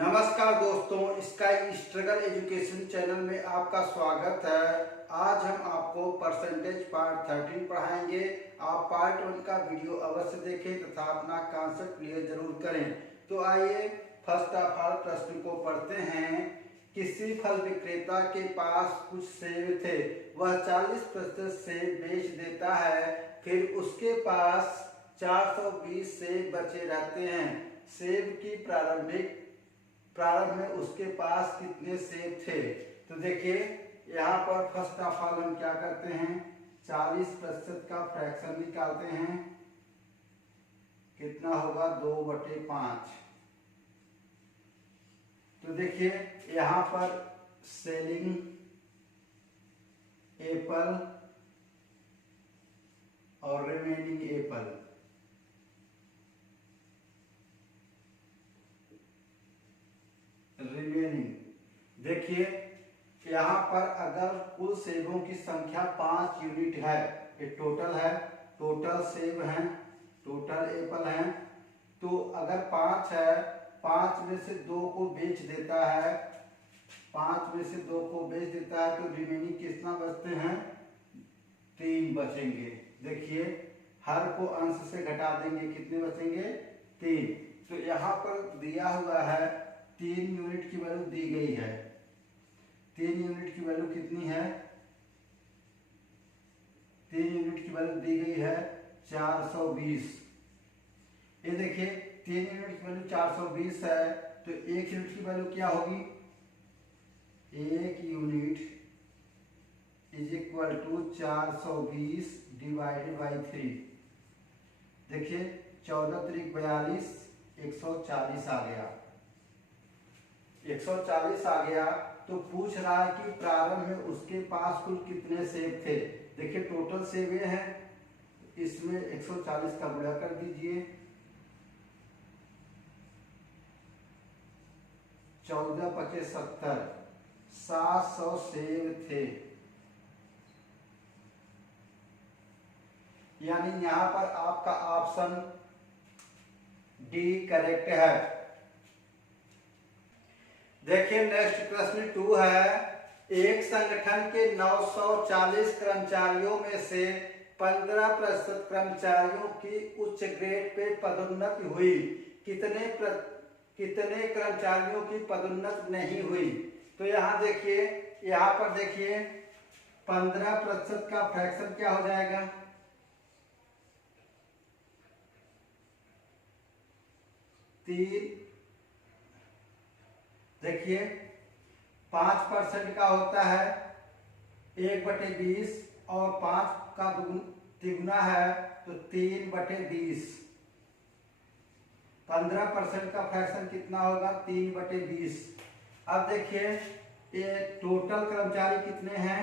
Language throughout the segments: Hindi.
नमस्कार दोस्तों, स्काई स्ट्रगल एजुकेशन चैनल में आपका स्वागत है। आज हम आपको परसेंटेज पार्ट 13 पढ़ाएंगे। आप पार्ट 1 का वीडियो अवश्य देखें तथा अपना कॉन्सेप्ट क्लियर जरूर करें। तो आइए फर्स्ट ऑफ ऑल प्रश्न को पढ़ते हैं। किसी फल विक्रेता के पास कुछ सेब थे, वह 40% सेब बेच देता है, फिर उसके पास 420 सेब बचे रहते हैं। सेब की प्रारंभ में उसके पास कितने सेब थे? तो देखिए यहाँ पर फर्स्ट ऑफ ऑल हम क्या करते हैं, 40% का फ्रैक्शन निकालते हैं। कितना होगा? 2/5। तो देखिए यहाँ पर सेलिंग एप्पल और रिमेनिंग एप्पल, देखिए यहाँ पर अगर कुल सेबों की संख्या 5 यूनिट है, ये टोटल है, टोटल सेब हैं, टोटल एप्पल हैं। तो अगर 5 है, 5 में से 2 को बेच देता है, 5 में से 2 को बेच देता है, तो रिमेनिंग कितना बचते हैं? 3 बचेंगे। देखिए हर को अंश से घटा देंगे, कितने बचेंगे? 3। तो यहाँ पर दिया हुआ है 3 यूनिट की वैल्यू दी गई है। 3 यूनिट की वैल्यू कितनी है? 3 यूनिट की वैल्यू दी गई है 420। ये देखिए 3 यूनिट की वैल्यू 420 है, तो 1 यूनिट की वैल्यू क्या होगी? 1 unit is equal to 420 divided by 3। देखिए 14 त्रिक 42, 140 आ गया। 140 आ गया। तो पूछ रहा है कि प्रारंभ में उसके पास कुल कितने सेब थे। देखिए टोटल सेब ये हैं, इसमें 140 का गुणा कर दीजिए। 14 × 70, 700 सेब थे। यानी यहां पर आपका ऑप्शन डी करेक्ट है। देखिए नेक्स्ट प्रश्न 2 है। एक संगठन के 940 कर्मचारियों में से 15% कर्मचारियों की उच्च ग्रेड पे पदोन्नति हुई, कितने कर्मचारियों की पदोन्नति नहीं हुई? तो यहाँ देखिए, यहाँ पर देखिए 15% का फ्रैक्शन क्या हो जाएगा? 3। देखिए 5% का होता है 1/20 और 5 का तिगुना है तो 3/20। 15% का फ्रैक्शन कितना होगा? 3/20। अब देखिए ये टोटल कर्मचारी कितने हैं?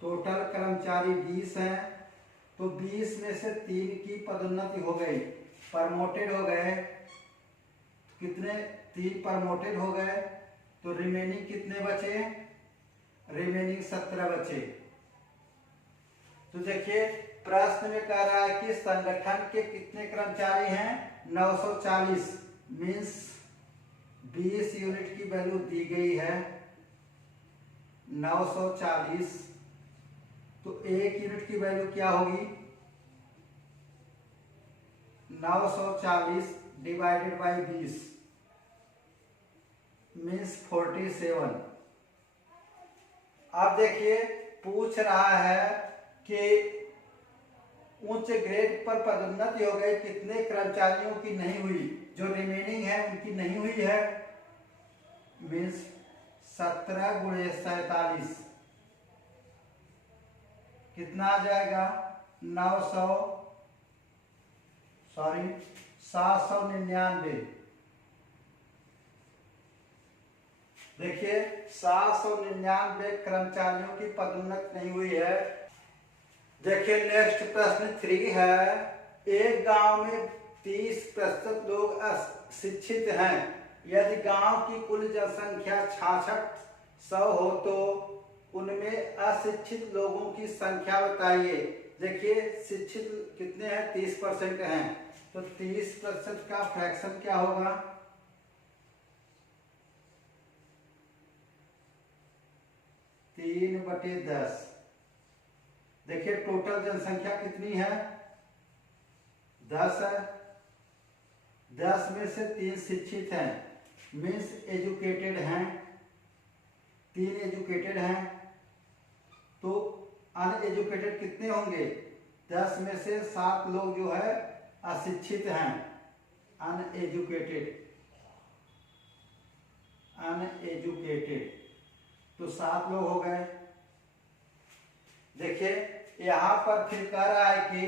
टोटल कर्मचारी 20 हैं। तो 20 में से 3 की पदोन्नति हो गई, प्रमोटेड हो गए। कितने? 3 प्रमोटेड हो गए। तो रिमेनिंग कितने बचे? रिमेनिंग 17 बचे। तो देखिए प्रश्न में कह रहा है कि संगठन के कितने कर्मचारी हैं? 940, मीन्स 20 यूनिट की वैल्यू दी गई है 940। तो 1 यूनिट की वैल्यू क्या होगी? 940 डिवाइडेड बाई 20 मीन्स 47। अब देखिए पूछ रहा है कि उच्च ग्रेड पर पदोन्नति हो गई, कितने कर्मचारियों की नहीं हुई? जो रिमेनिंग है उनकी नहीं हुई है, मीन्स 17 × 47 कितना आ जाएगा? 799। देखिए 799 कर्मचारियों की पदोन्नति नहीं हुई है। देखिए नेक्स्ट प्रश्न 3 है। एक गांव में 30% लोग अशिक्षित हैं। यदि गांव की कुल जनसंख्या 6600 हो तो उनमें अशिक्षित लोगों की संख्या बताइए। देखिए शिक्षित कितने हैं? 30% हैं। तो 30% का फ्रैक्शन क्या होगा? 3/10। देखिए टोटल जनसंख्या कितनी है, 10 है। 10 में से 3 शिक्षित हैं, मीन्स एजुकेटेड हैं, 3 एजुकेटेड हैं। तो अनएजुकेटेड कितने होंगे, 10 में से 7 लोग जो है अशिक्षित हैं, अनएजुकेटेड। तो 7 लोग हो गए। देखिए यहाँ पर फिर कह रहा है कि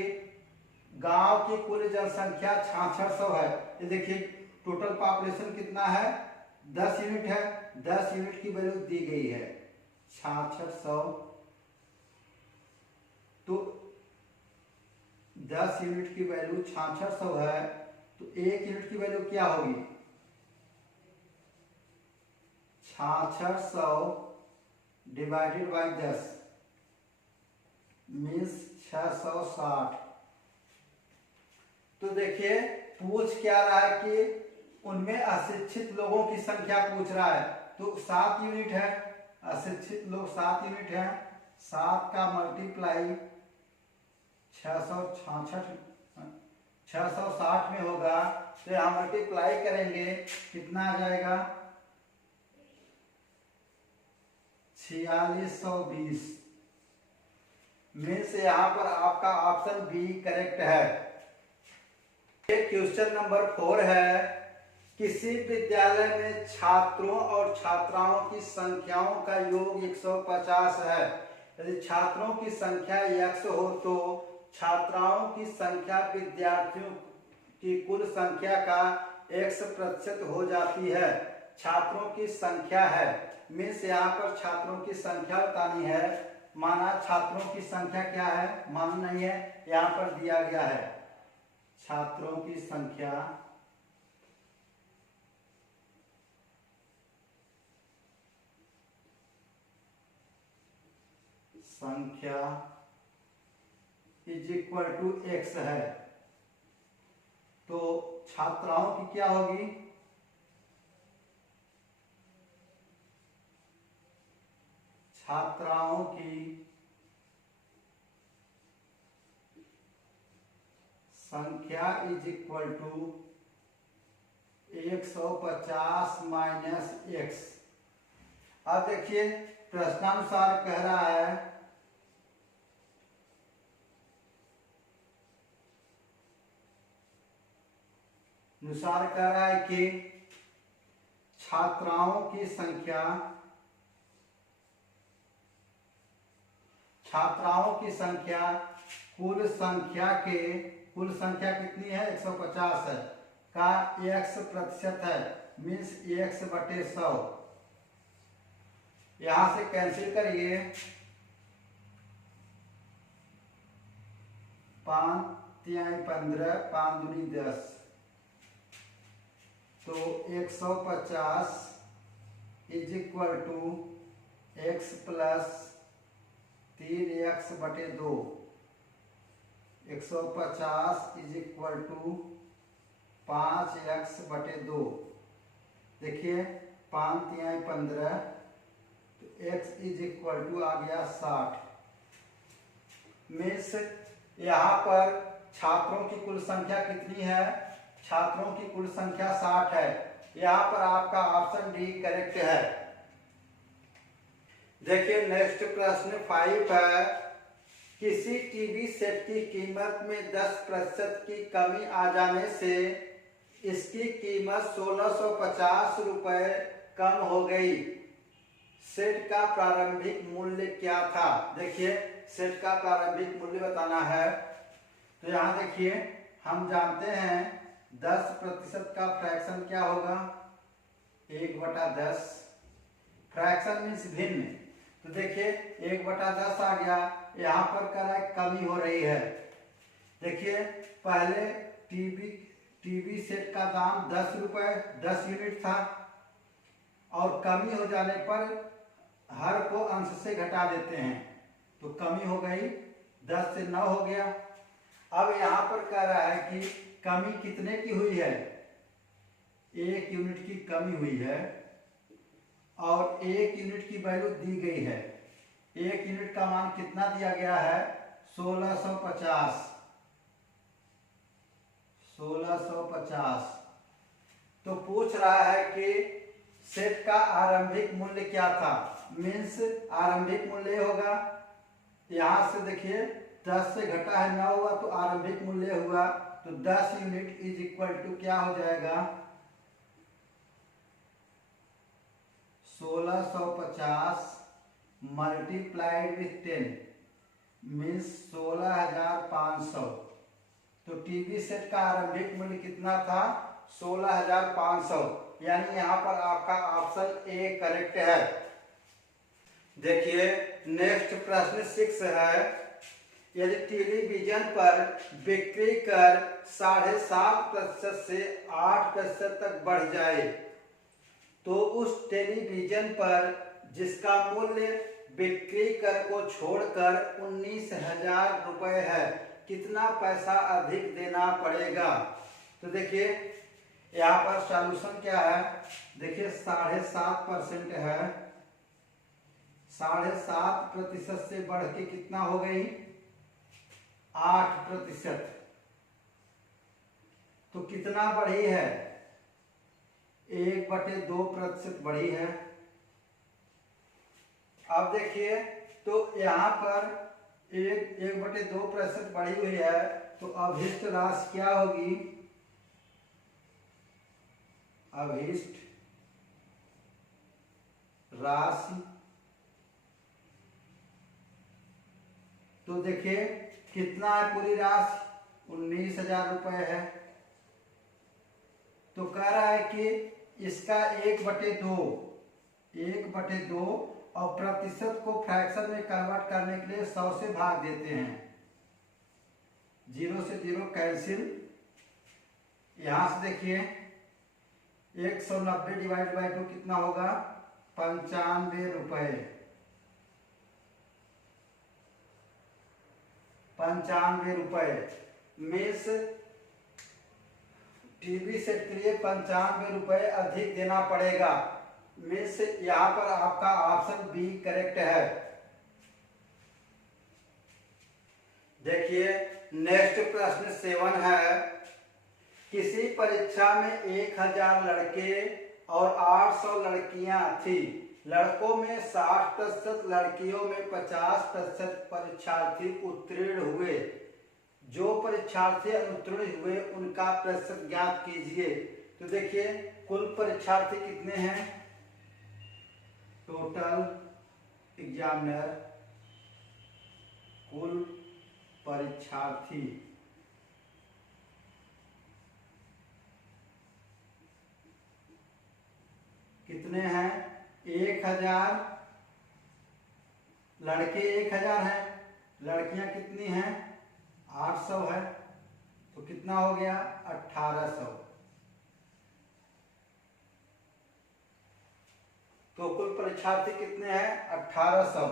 गांव की कुल जनसंख्या 6600 है। ये देखिए टोटल पॉपुलेशन कितना है, 10 यूनिट है। 10 यूनिट की वैल्यू दी गई है 6600। तो 10 यूनिट की वैल्यू 6600 है, तो 1 यूनिट की वैल्यू क्या होगी, 6600 डिवाइडेड बाई 10 मीन्स 660। तो देखिए पूछ क्या रहा है कि उनमें अशिक्षित लोगों की संख्या पूछ रहा है। तो 7 यूनिट है, अशिक्षित लोग 7 यूनिट है। 7 का मल्टीप्लाई 660 में होगा, तो यहाँ मल्टीप्लाई करेंगे कितना आ जाएगा, 4620। मीन्स यहाँ पर आपका ऑप्शन बी करेक्ट है। क्वेश्चन नंबर 4 है, किसी विद्यालय में छात्रों और छात्राओं की संख्याओं का योग 150 है। यदि छात्रों की संख्या 100 हो तो छात्राओं की संख्या विद्यार्थियों की कुल संख्या का x% हो जाती है। छात्रों की संख्या है, मीन्स यहाँ पर छात्रों की संख्या बतानी है। माना छात्रों की संख्या क्या है, मालूम नहीं है, यहाँ पर दिया गया है छात्रों की संख्या इज इक्वल टू x है। तो छात्राओं की क्या होगी, छात्राओं की संख्या is equal to 150 minus x। अब देखिए प्रश्नानुसार कह रहा है अनुसार कह रहा है कि छात्राओं की संख्या कुल संख्या कितनी है, 150 है, का x% है, मीन्स x/100। यहां से कैंसिल करिए, 5×3 = 15, 5×2 = 10। तो 150 is equal to x plus 3x/2। 150 is equal to 5x/2। देखिए 5×3 = 15, तो x इज इक्वल टू आ गया 60। मीन्स यहाँ पर छात्रों की कुल संख्या कितनी है, छात्रों की कुल संख्या 60 है। यहाँ पर आपका ऑप्शन डी करेक्ट है। देखिए नेक्स्ट प्रश्न 5 है, किसी टीवी सेट की कीमत में 10% की कमी आ जाने से इसकी कीमत 1650 रुपए कम हो गई। सेट का प्रारंभिक मूल्य क्या था। देखिए सेट का प्रारंभिक मूल्य बताना है। तो यहाँ देखिए हम जानते हैं 10% का फ्रैक्शन क्या होगा, 1/10। फ्रैक्शन मीन्स भिन्न। तो देखिए 1/10 आ गया। यहाँ पर कह रहा है कमी हो रही है। देखिए पहले टीवी सेट का दाम 10 रुपए 10 यूनिट था, और कमी हो जाने पर हर को अंश से घटा देते हैं, तो कमी हो गई, 10 से 9 हो गया। अब यहाँ पर कह रहा है कि कमी कितने की हुई है, 1 यूनिट की कमी हुई है, और 1 यूनिट की वैल्यू दी गई है। एक यूनिट का मान कितना दिया गया है? 1650। 1650। तो पूछ रहा है कि सेट का आरंभिक मूल्य क्या था। मीन्स आरंभिक मूल्य होगा, यहां से देखिए 10 से घटा है 9 हुआ तो आरंभिक मूल्य हुआ, तो 10 यूनिट इज इक्वल टू क्या हो जाएगा? 1650 मल्टीप्लाइड विथ 10 मीन्स 16,500। तो टीवी सेट का आरंभिक मूल्य कितना था? 16,500। यानी यहाँ पर आपका ऑप्शन ए करेक्ट है। देखिए नेक्स्ट प्रश्न 6 है, यदि टेलीविजन पर बिक्री कर 7.5% से 8% तक बढ़ जाए तो उस टेलीविजन पर जिसका मूल्य बिक्री कर को छोड़कर 19,000 रुपए है, कितना पैसा अधिक देना पड़ेगा? तो देखिए यहाँ पर सॉल्यूशन क्या है, देखिए 7.5% है, 7.5% से बढ़ के कितना हो गई? 8%। तो कितना बढ़ी है? 1/2% बढ़ी है। अब देखिए तो यहाँ पर 1/2% बढ़ी हुई है, तो अभिष्ट राशि क्या होगी? अभिष्ट राशि तो देखिए कितना है पूरी राशि? 19,000 रुपए है। तो कह रहा है कि इसका 1/2 और प्रतिशत को फ्रैक्शन में कन्वर्ट करने के लिए 100 से भाग देते हैं। 0 से 0 कैंसिल। यहां से देखिए 190 डिवाइड बाई 2 कितना होगा? 95 रुपए। 95 रुपए मीन्स टीवी सेट के लिए 95 रुपए अधिक देना पड़ेगा। मीन्स यहाँ पर आपका ऑप्शन बी करेक्ट है। देखिए नेक्स्ट प्रश्न 7 है, किसी परीक्षा में 1000 लड़के और 800 लड़कियां थी। लड़कों में 60%, लड़कियों में 50% परीक्षार्थी उत्तीर्ण हुए। जो परीक्षार्थी अनुत्तीर्ण हुए उनका प्रतिशत ज्ञात कीजिए। तो देखिए कुल परीक्षार्थी कितने हैं? टोटल एग्जामिनर, कुल परीक्षार्थी कितने हैं? 1000। लड़के 1000 हैं, लड़कियां कितनी हैं? 800 है। तो कितना हो गया? 1800। तो कुल परीक्षार्थी कितने हैं? 1800।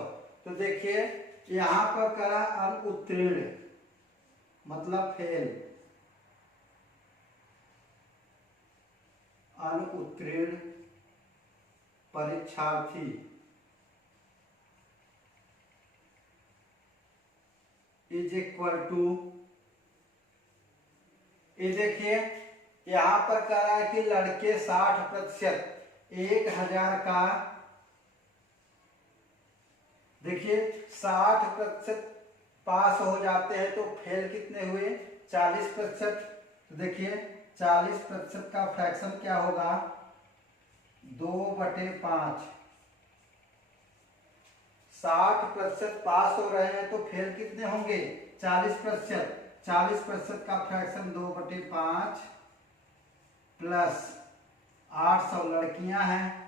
तो देखिए यहां पर करा अनुत्तीर्ण मतलब फेल, अनुत्तीर्ण परीक्षार्थी इज इक्वल टू, ये देखिए यहां पर कह रहा है कि लड़के 60%, 1000 का देखिए 60% पास हो जाते हैं तो फेल कितने हुए? 40%। तो देखिए 40% का फ्रैक्शन क्या होगा? 2/5। 60% पास हो रहे हैं तो फेल कितने होंगे? 40%। 40% का फ्रैक्शन 2/5 प्लस 800 लड़कियां हैं।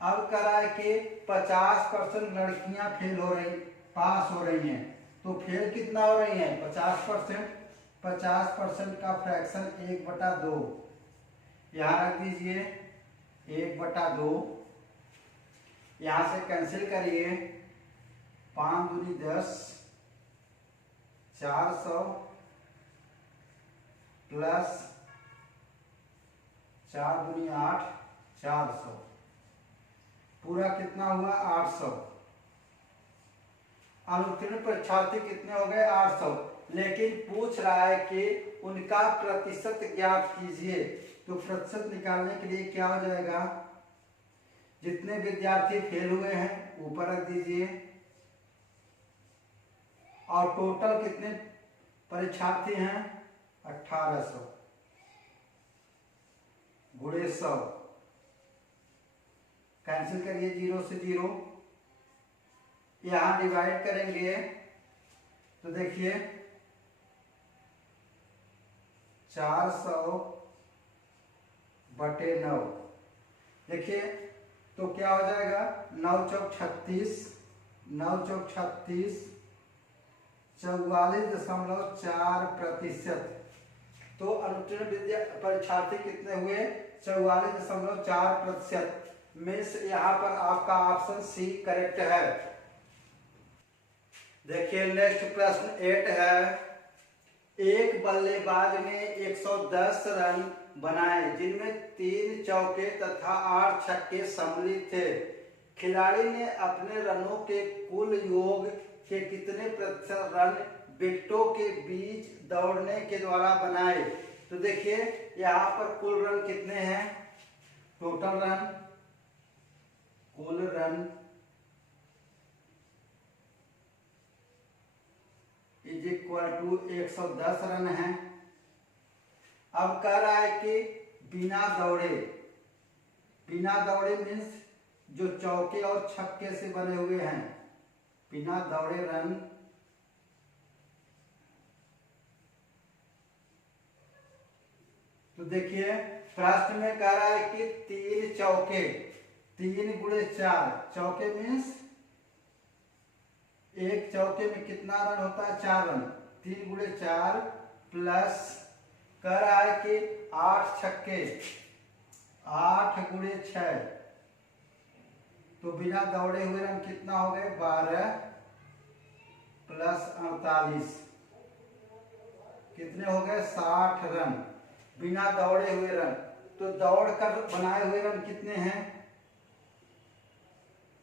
अब करा है कि 50% लड़कियां फेल हो रही, पास हो रही हैं, तो फेल कितना हो रही हैं? 50%। 50% का फ्रैक्शन 1/2 यहाँ रख दीजिए, 1/2। यहां से कैंसिल करिए, 5 दूनी 10, 400 प्लस 4 दूनी 8, 400 पूरा कितना हुआ? 800। अनुत्तीर्ण परीक्षार्थी कितने हो गए 800। लेकिन पूछ रहा है कि उनका प्रतिशत ज्ञात कीजिए। तो प्रतिशत निकालने के लिए क्या हो जाएगा, जितने विद्यार्थी फेल हुए हैं ऊपर रख दीजिए और टोटल कितने परीक्षार्थी हैं 1800 गुणे 100। कैंसिल करिए 0 से 0, यहां डिवाइड करेंगे तो देखिए 400 बटे 9। देखिए तो क्या हो जाएगा 9 चौक 36, 9 चौक 36, 44.4%। तो अनुत्तीर्ण परीक्षार्थी कितने हुए 44.4%। मीन्स यहाँ पर आपका ऑप्शन सी करेक्ट है। देखिए नेक्स्ट प्रश्न 8 है, एक बल्लेबाज ने 110 रन बनाए जिनमें 3 चौके तथा 8 छक्के सम्मिलित थे। खिलाड़ी ने अपने रनों के कुल योग के कितने प्रतिशत रन विकेटों के बीच दौड़ने के द्वारा बनाए। तो देखिए यहाँ पर कुल रन कितने हैं, टोटल रन, कुल run is equal to 110 run है। अब कह रहा है कि बिना दौड़े, बिना दौड़े मीन्स जो चौके और छक्के से बने हुए हैं, बिना दौड़े रन तो देखिए प्रश्न में कह रहा है कि 3 चौके, 3 गुणे 4, चौके मीन्स एक चौके में कितना रन होता है 4 रन, 3 गुणे 4 प्लस कह रहा है कि 8 छक्के, 8 गुणे 6, तो बिना दौड़े हुए रन कितना हो गए 12 प्लस 48, कितने हो गए 60 रन बिना दौड़े हुए रन। तो दौड़ कर बनाए हुए रन कितने हैं,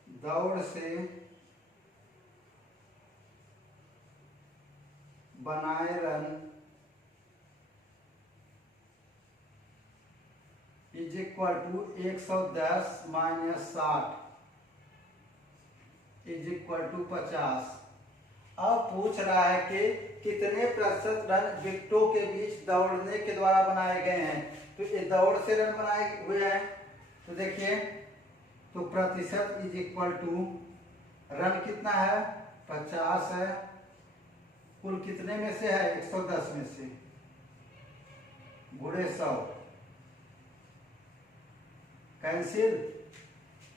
दौड़ से बनाए run is equal to 110 minus 60 is equal to 50। अब पूछ रहा है कि कितने प्रतिशत रन विकेटों के बीच दौड़ने के द्वारा बनाए गए हैं। तो ये दौड़ से रन बनाए हुए हैं, तो देखिए तो प्रतिशत इज इक्वल टू रन कितना है 50 है, कुल कितने में से है 110 में से, गुणे 100, कैंसिल,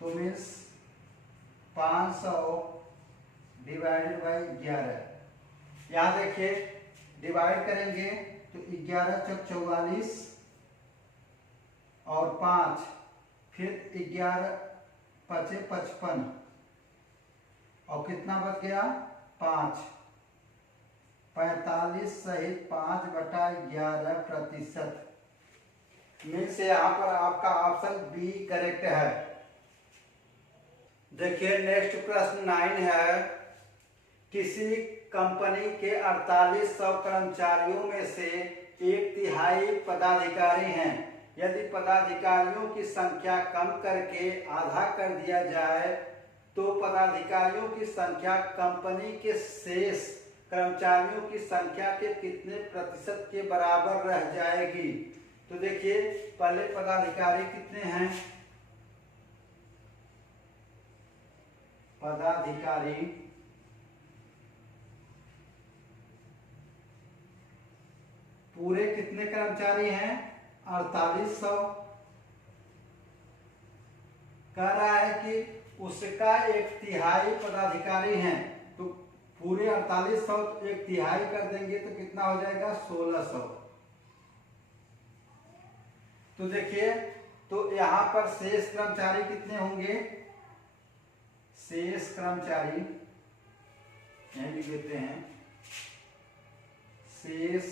तो मीन्स 500 डिवाइडेड बाई 11। यहाँ देखिए डिवाइड करेंगे तो 11 चौक 44 और 5, फिर 11 पचे 55 और कितना बच गया 5, 45 सहित 5/11%। मीन्स यहाँ पर आपका ऑप्शन बी करेक्ट है। देखिए नेक्स्ट प्रश्न 9 है, किसी कंपनी के 4800 कर्मचारियों में से 1/3 पदाधिकारी हैं। यदि पदाधिकारियों की संख्या कम करके आधा कर दिया जाए तो पदाधिकारियों की संख्या कंपनी के शेष कर्मचारियों की संख्या के कितने प्रतिशत के बराबर रह जाएगी। तो देखिए पहले पदाधिकारी कितने हैं, पदाधिकारी पूरे कितने कर्मचारी हैं 4800। कह रहा है कि उसका 1/3 पदाधिकारी हैं, तो पूरे 4800 1/3 कर देंगे तो कितना हो जाएगा 1600। तो देखिए तो यहां पर शेष कर्मचारी कितने होंगे, शेष कर्मचारी यही लिख देते हैं, शेष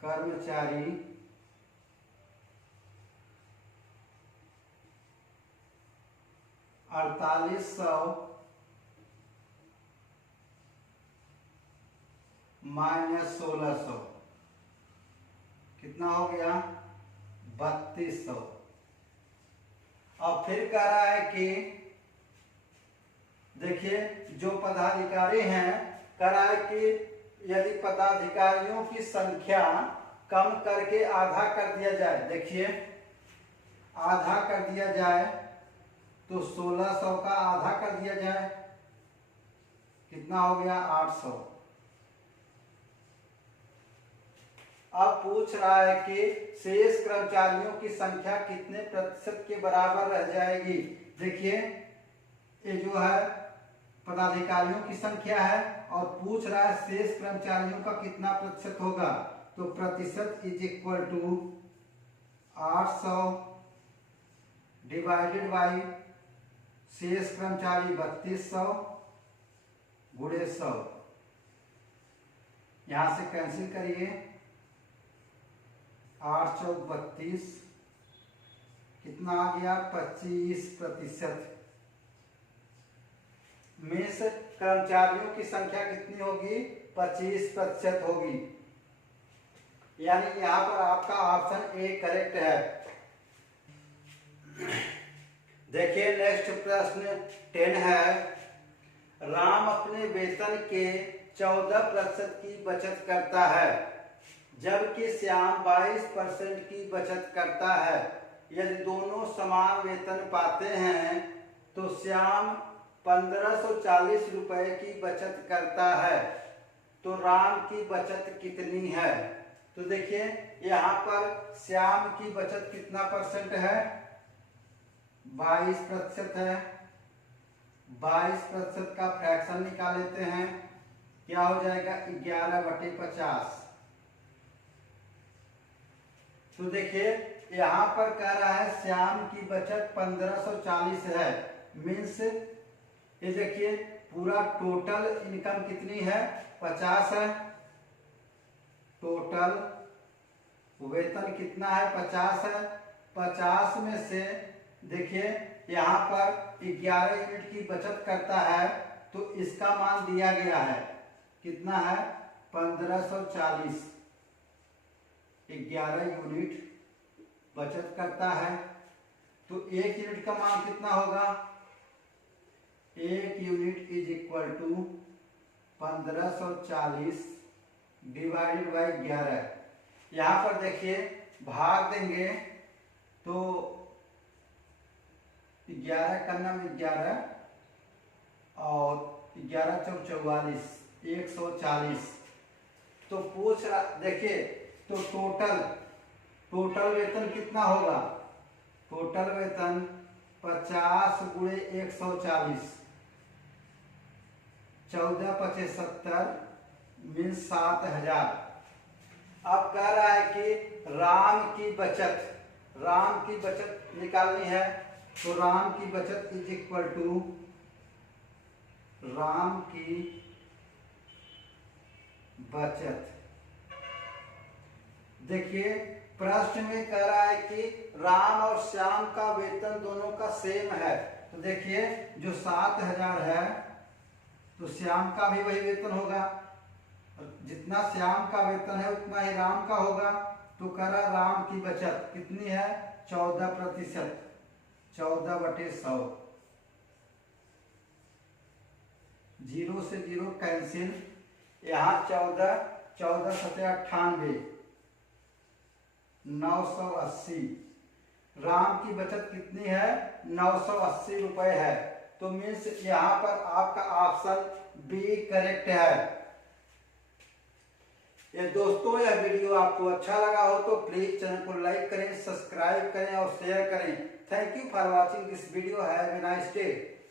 कर्मचारी 4800 माइनस 1600 कितना हो गया 3200। अब फिर कह रहा है कि देखिए जो पदाधिकारी हैं, कह रहा है कि यदि पदाधिकारियों की संख्या कम करके आधा कर दिया जाए, देखिए आधा कर दिया जाए तो 1600 का आधा कर दिया जाए कितना हो गया 800। अब पूछ रहा है कि शेष कर्मचारियों की संख्या कितने प्रतिशत के बराबर रह जाएगी। देखिए ये जो है पदाधिकारियों की संख्या है और पूछ रहा है शेष कर्मचारियों का कितना प्रतिशत होगा, तो प्रतिशत is equal to 800 divided by शेष कर्मचारी 3200 गुणे 100। यहां से कैंसिल करिए 8 चौक 32 कितना आ गया 25%। मेष कर्मचारियों की संख्या कितनी होगी 25% होगी, यानी यहां पर आपका ऑप्शन ए करेक्ट है। देखिए नेक्स्ट प्रश्न 10 है, राम अपने वेतन के 14% की बचत करता है जबकि श्याम 22% की बचत करता है। यदि दोनों समान वेतन पाते हैं तो श्याम 1540 रुपए की बचत करता है, तो राम की बचत कितनी है। तो देखिए यहाँ पर श्याम की बचत कितना परसेंट है 22% है। 22% का फ्रैक्शन निकाल लेते हैं, क्या हो जाएगा 11/50। तो देखिए यहाँ पर कह रहा है श्याम की बचत 1540 है, मीन्स ये देखिए पूरा टोटल इनकम कितनी है 50 है। टोटल वेतन कितना है 50 है। 50 में से देखिए यहाँ पर 11 यूनिट की बचत करता है, तो इसका मान दिया गया है कितना है 1540। 11 यूनिट बचत करता है, तो 1 यूनिट का मान कितना होगा 1 unit is equal to 1540 divided by 11। यहाँ पर देखिए भाग देंगे तो 11 करना में 11 और 11 चौक 44 140। तो पूछ रहा देखिए तो टोटल वेतन कितना होगा, टोटल वेतन 50 गुणे 140 14×5 मीन्स 7000। अब कह रहा है कि राम की बचत निकालनी है, तो राम की बचत इज इक्वल टू राम की बचत। देखिए प्रश्न में कह रहा है कि राम और श्याम का वेतन दोनों का सेम है, तो देखिए जो 7000 है तो श्याम का भी वही वेतन होगा, जितना श्याम का वेतन है उतना ही राम का होगा। तो कह रहा राम की बचत कितनी है 14%, 14/100। 0 से 0 कैंसिल, यहाँ 14 सत्या 98 980। राम की बचत कितनी है 980 रुपए है, तो मीन्स यहाँ पर आपका ऑप्शन बी करेक्ट है। ये दोस्तों यह वीडियो आपको अच्छा लगा हो तो प्लीज चैनल को लाइक करें, सब्सक्राइब करें और शेयर करें। Thank you for watching this video. Have a nice day.